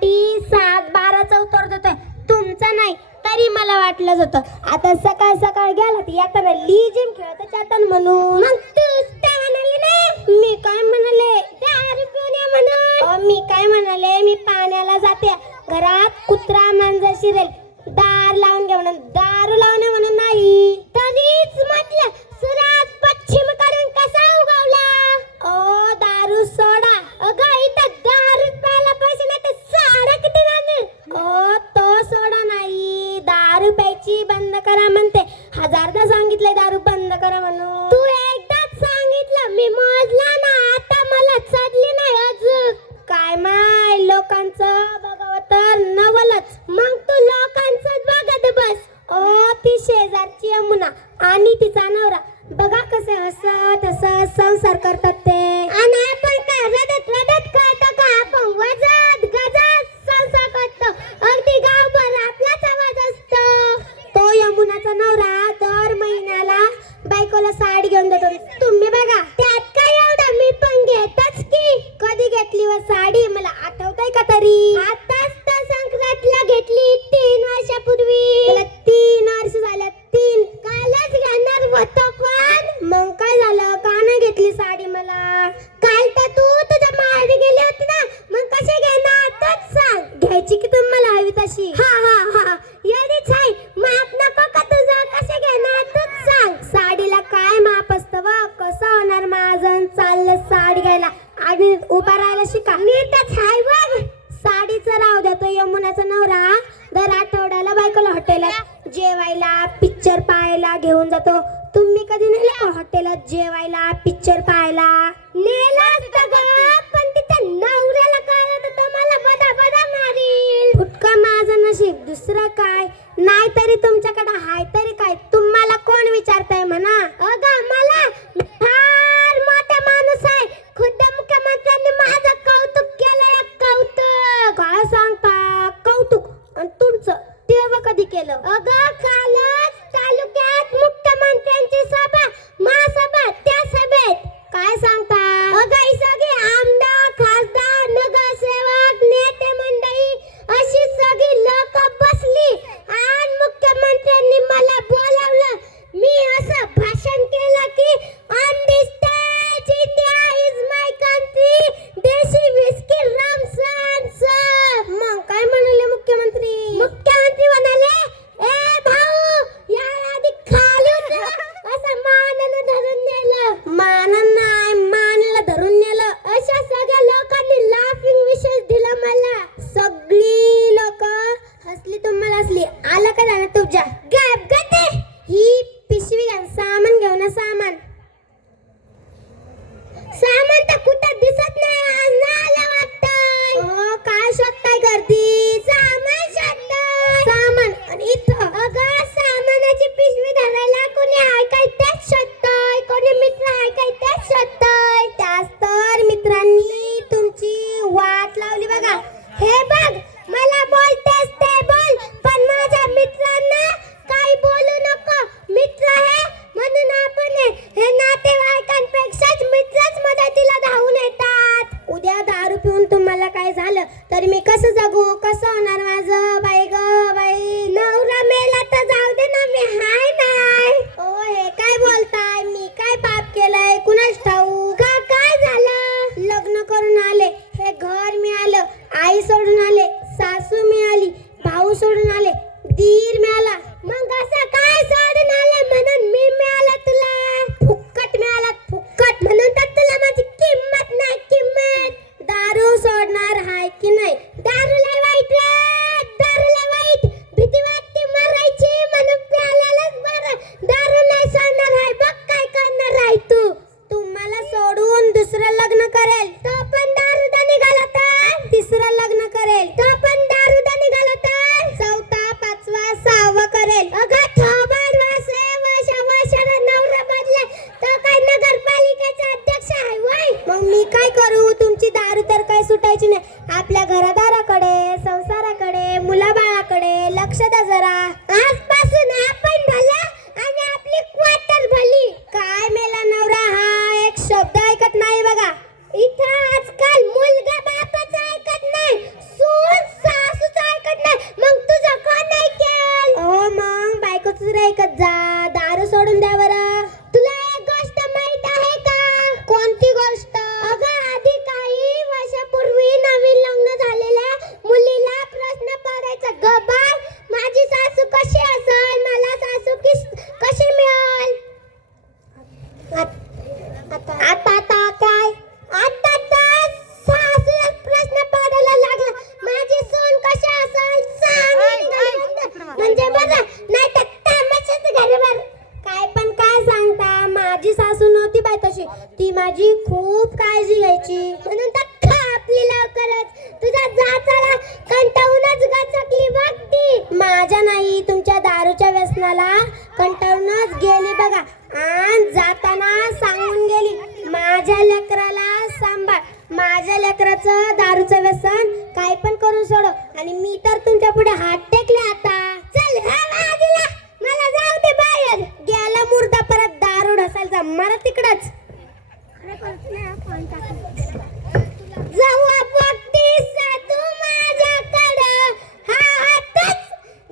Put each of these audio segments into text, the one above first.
साठी 7-12चा उत्तर देतोय, तुमचा नाही. तरी मला वाटलंच होतं. आता सकाळ सकाळ गेला तर येताना लिजिम खेळत जातात म्हणून. मग तू काय म्हणाले ना? मी काय म्हणाले? दारू पिऊन ये म्हणून. मी काय म्हणाले? मी पाण्याला जाते, घरात कुत्रा मांजर शिरेल, दार लावून घे म्हणून. दारू लावणे म्हणून नाही. तरीच म्हटलं सूरज पश्चिमेकडून कसा उगवला? ओ दारू सोडा. अगं इथं दारू प्यायला पैसे नाही तर साडा किती लागेल? ओ तो सोडा नाही, दारू प्यायची बंद करा म्हणते. 1000दा सांगितलंय दारू बंद करा म्हणून. तू एकदाच सांगितलं, मी मोजला ना. आता मला चढली नाही अजून. काय माय लोकांचं बघावं तर नवलच. मग तू लोकांचं बघत बस. ओ ती शेजारची यमुना आणि तिचा नवरा बघा कसे हसत हसत संसार करतात ते. आणि आपण काय रडत रडत करतो का? आपण वजत गजत संसार करतो. अगदी गावभर आपलाच आवाज असतो. तो यमुनाचा नवरा दर महिन्याला बायकोला साडी घेऊन देतो. तुम्ही बघा त्यात काय एवढं, मी पण घेतच की. कधी घेतली व साडी मला आठवतंय का तरी? आताच तर संक्रांतला घेतली 3 वर्षापूर्वी. त्याला 3 वर्ष झाल्या. 3 कालच घेणार होतो पण. मग काय झालं? का नाही घेतली साडी मला? काल तर तू तुझ्या माहेरी गेली होती ना, मग कशी घेणार तोच सांग. घ्यायची की तुम्हाला हवी तशी? हा हा हा एवढीच आहे. माप नको का तुझं? कसे घेणार तोच सांग. साडीला काय माप असतं व कसं होणार माझं? चाललं साडी घ्यायला, आधी उभा राहायला शिका. नीटच हाय बघ. साडीचं राहू द्या. तो यमुनाचा नवरा दर आठवड्याला बायकोला हॉटेलात जेवायला पिक्चर पाहायला घेऊन जातो. तुम्ही कधी नेलं का हॉटेलात जेवायला पिक्चर पाहायला? नेलं असतं गं, पण तिच्या नवऱ्याला कळलं तर तो मला बदा बदा मारील. फुटका माझं नशीब, दुसरं काय. नाही तरी तुमच्याकडे हाय तरी काय? तुम्हाला कोण विचारताय म्हणा? अगं मला फार मोठा माणूस आहे. खुद्द मुख्यमंत्र्यांनी माझं कौतुक केलंय. कौतुक काय सांगता? कौतुक आणि तुमचं तेव्हा कधी केलं? अगं कालच तालुक्यात मुख्यमंत्र्यांची सभा, महासभा, त्या सभेत. काय सांगता? अगं ही सगळी आमदार खासदार नगरसेवक नेते मंडळी अशी सगळी लोक बसली आणि मुख्यमंत्र्यांनी मला बोलावलं. मी असं भाषण केलं की on the stage India is my country, देशी विस्की रमसन सर. मग काय म्हणाले मुख्यमंत्री? मुख्यमंत्री म्हणाले, ए भाऊ या आधी खाली उतर. असं मानानं धरून नेलं. मानानं नाही, मानला धरून नेलं. अशा सगळ्या लोकांनी लाफिंग विशेष दिला मला. सगळी लोक हसली, तुम्हाला हसली. आलं का जाणं तुझ्या? गप गते. ही पिशवी घ्या, सामान घेऊ ना. सामान सामान तर कुठं दिसत नाही. आज नाही आलं वाटतंय. हो काय शोधताय गर्दी? सामान शोधताय. सामान आणि इथं अगं सामानाची पिशवी धरायला कोणी आहे काय तेच शोधतोय. कोणी मित्र आहे काय तेच शोधतोय. त्याच तर मित्रांनी तुमची वाट लावली बघा. हे बघ मला बोलतेस ते बोल, पण माझ्या मित्रांना काही बोलू नको. मित्र आहे म्हणून आपण हे नातेवाईकांपेक्षाच मित्रच मदतीला धावून येतात. उद्या दारू पिऊन तुम्हाला काय झालं तर मी कसं जगू? कसं होणार माझं? बाई ग बाई, नवरा मेला तर जाऊ दे ना, मी हाय नाही. ओ हे काय बोलताय? मी काय पाप केलंय कुणास ठाऊ? का काय झालं? लग्न करून आले, हे घर मिळालं, आई सोडून आले, सासू मिळाली, भाऊ सोडून आले, दीर मिळाला. मग असं काय सोडून आले म्हणून मी मिळाला तुला? फुक्कट मिळाला, फुक्कट. म्हणून तर तुला माझी किंमत नाही. किंमत दारू सोडणार हाय की नाही? दारू लय वाईट रे, दारू लय वाईट. भीती वाटते मरायची म्हणून प्यायलाच बरं. दारू नाही सोडणार हाय. बघ काय करणार आहे तू. तुम्हाला सोडून दुसरं लग्न करेल, तो पण दारूदा निघाला तर. तिसरं लग्न करेल, तो पण दारूदा निघाला तर. चौथा, पाचवा, सहावा करेल. अगं थोबाड वासे वर्षाला नवरा बदले तो काय नगरपालिकेचा अध्यक्ष आहे वय? मग मी काय करू? तुमची दारू तर काय सुटायची नाही. आपल्या घरदाराकडे, संसाराकडे, मुलाबाळाकडे लक्ष द्या जरा. आजपासून आपण भला आणि आपली क्वार्टर भली. काय मेला नवरा हा एक शब्द ऐकत नाही बघा. इथं आजकाल मुलगा बापाचं ऐकत नाही. सून मला कंटाळूनच गेली बघा. आणि जाताना सांगून गेली माझ्या लेकराला सांभाळ, माझ्या लेकराचं दारूचं व्यसन काय पण करून सोडो. आणि मी तर तुमच्या पुढे हात टेकले आता. चल मला जाऊ दे बाहेर. गेला मुर्दा परत दारू ढसायचा मरा तिकडच. जेव्हा बघतीस तू माझ्याकडं, हा हातच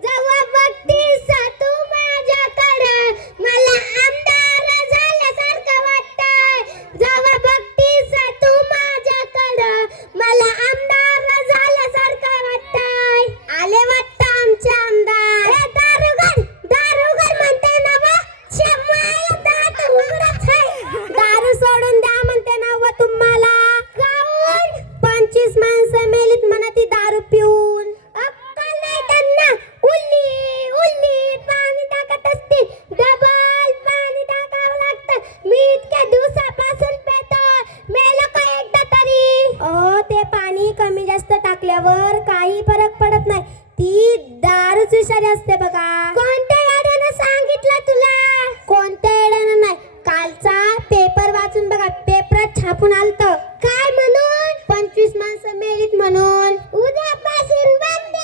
जेव्हा बघतीस तू माझ्याकडं, मला आमदार झाल्यासारखं वाटतंय. जेव्हा बघतीस तू माझ्याकडं, मला आमदार झाल्यासारखं वाटतंय. आले वाटतं आमचे आमदार. दारुगड म्हणते ना बा, शेमाला दात उघडच आहे. दारू सोडून द्या म्हणते ना व तुम्हाला. 25 माणसं मेलीत म्हणा ती दारू पिऊन. अक्कल नाही त्यांना. उल्ली उल्ली पाणी टाकत असते, डबल पाणी टाकावं लागतं. मी इतक्या दिवसापासून पेतो, मेलो का एकदा तरी. ते पाणी कमी जास्त टाकल्यावर काही फरक पडत नाही. ती दारूच विषारी असते बघा. कोणत्या येड्यानं सांगितलं तुला? कोणत्या येड्यानं नाही, कालचा पेपर वाचून बघा. पेपरात छापून आलत काय म्हणून, 25 माणसं मेलीत म्हणून. उद्यापासून बंद.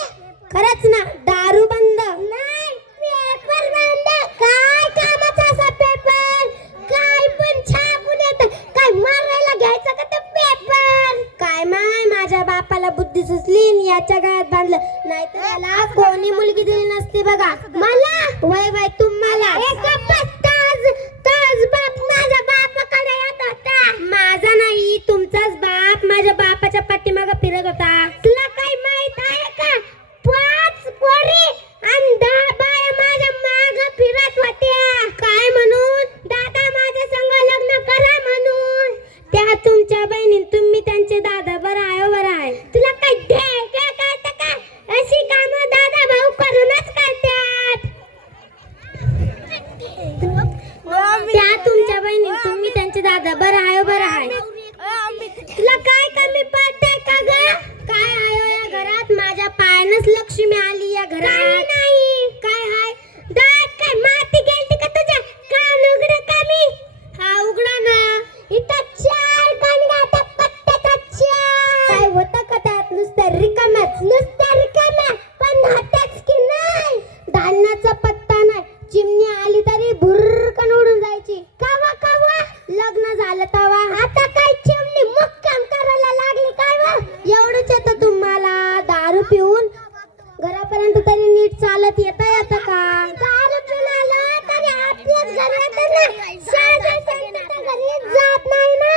खरंच ना, दारू बंद नाही, पेपर बंद. काय कामाचा असा पेपर, काय पण छापून येत. काय मारायला घ्यायचं का ते पेपर? काय माय माझ्या बापाला बुद्धी सुचली याच्या गळ्यात बांधलं, नाहीतर याला कोणी मुलगी दिली नसती बघा. मला वय वय तुम्हाला. ताज बाप माझ्या बापाकडे येत होता. माझा नाही, तुमचाच बाप माझ्या बापाच्या पाठीमागे फिरत होता. तुला काही माहित आहे का? 5 पोरी आणि 10 बाया माझ्या माग फिरत होत्या. काय म्हणून? दादा माझ्या संग लग्न करा म्हणून. त्या तुमच्या बहिणी, तुम्ही त्यांचे दादा. बरं आहे बरं आहे. तुला काय कळतं का? अशी कामं दादा भाऊ करूनच करतात. त्या तुमच्या बहिणी, तुम्ही त्यांचे दादा. बरं आहे बरं आहे. तुला काय कमी पडतंय का ग? काय आहे या घरात? माझ्या पायानच लक्ष्मी आली या घरात. नाही काय हाय? दात काय माती गेलती का तुझ्या? कान उघड कमी. हा उघडा ना. इथं 4 कणगाच्या पट्ट्याचा 4. काय होतं का त्यात? नुसतं रिकाम्याच. नुसतं रिकाम्या पण होतेच की नाही. धान्याचा पत्ता नाही. चिमणी आली तरी भुरकन उडून जायची. कावा कावा लग्न झालं तवा. आता काय चिमणी मुक्काम करायला लागली काय वा? एवढंच येतं तुम्हाला. दारू पिऊन घरापर्यंत तरी नीट चालत येतं का? दारू पिऊन तरी आपल्याच घरात ना. शेजारच्या घरी जात नाही ना.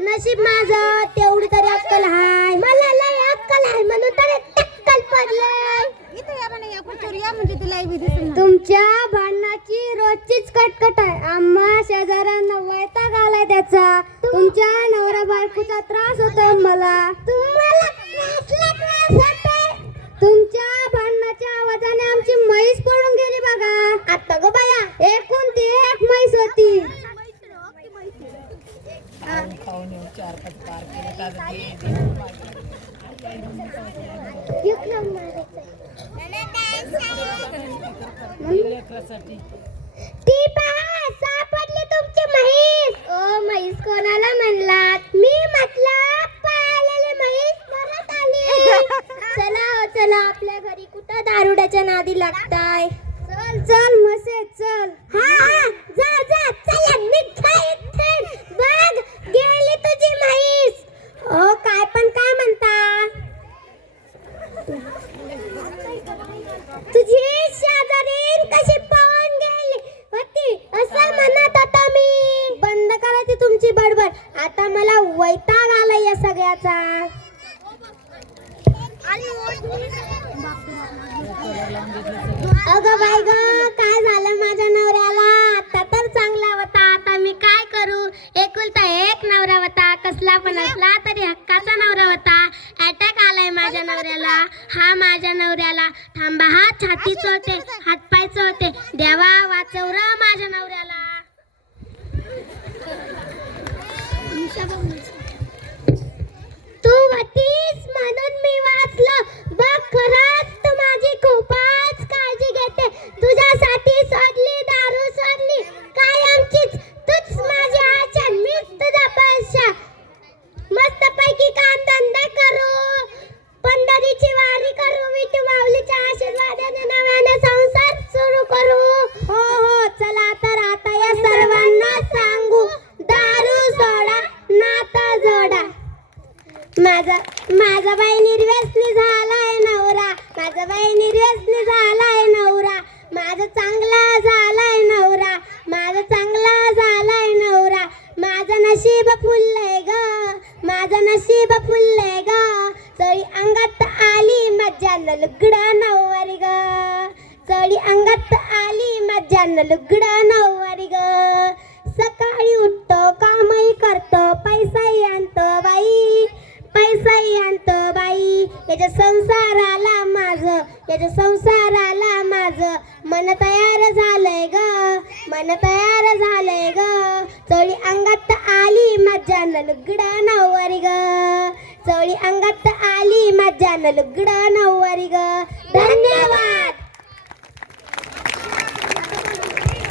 नशीब माझं तेवढी तरी अक्कल हाय. मला लय अक्कल आहे म्हणून तरी टक्कल पडलंय. तुमच्या भांडणाची रोजचीच कटकट आहे. आम्हा शेजाऱ्यांना वैताग आलाय त्याचा. तुमच्या नवरा बायकोचा त्रास होतोय मला. तुम्हाला त्रास होतोय? तुमच्या भांडणाच्या आवाजाने आमची म्हैस पडून गेली बघा. आता ग बाया, एकूण ती एक म्हैस होती. ती पहा सापडली तुमची म्हैस. ओ म्हैस कोणाला म्हणलात? मी म्हटलं पाळलेली म्हैस परत आली. चला हो चला, आपल्या घरी कुठं दारुड्याच्या नादी लागताय. चल चल म्हसे चल. हा जा जा चला निघा इथून. बघ गेली तुझी म्हैस. ओ काय पण काय म्हणता? तुझी शेजारीन कशी पळून गेली होती असं म्हणत होता मी. बंद करायची तुमची बडबड. आता मला वैताग आला या सगळ्याचा. अगं बाई ग, काय झालं माझ्या नवऱ्याला? आता तर चांगला होता, आता मी काय करू? एकुलता एक नवरा होता, कसला पण असला तरी हक्काचा नवरा होता. अटॅक आलाय माझ्या नवऱ्याला. हा माझ्या नवऱ्याला. थांबा, हा छातीच होते, हातपाय होते. देवा वाचव र माझ्या नवऱ्याला. तू होतीस म्हणून मी वाचलो. बघ खरंच तू माझी खूपच काळजी घेते. तुझ्यासाठी माझ्यानं लुगडं नऊवारी ग चोळी अंगात आली माझ्यानं लुगडं नऊवारी ग सकाळी उठतो कामही करतो पैसाही आणतो बाई पैसाही आणतो बाई याच्या संसाराला माझं मन तयार झालंय ग मन तयार झालंय ग चोळी अंगात आली माझ्यानं लुगडं नऊवारी ग चोळी अंगात आली माझ्यानं लुगडं नऊवारी ग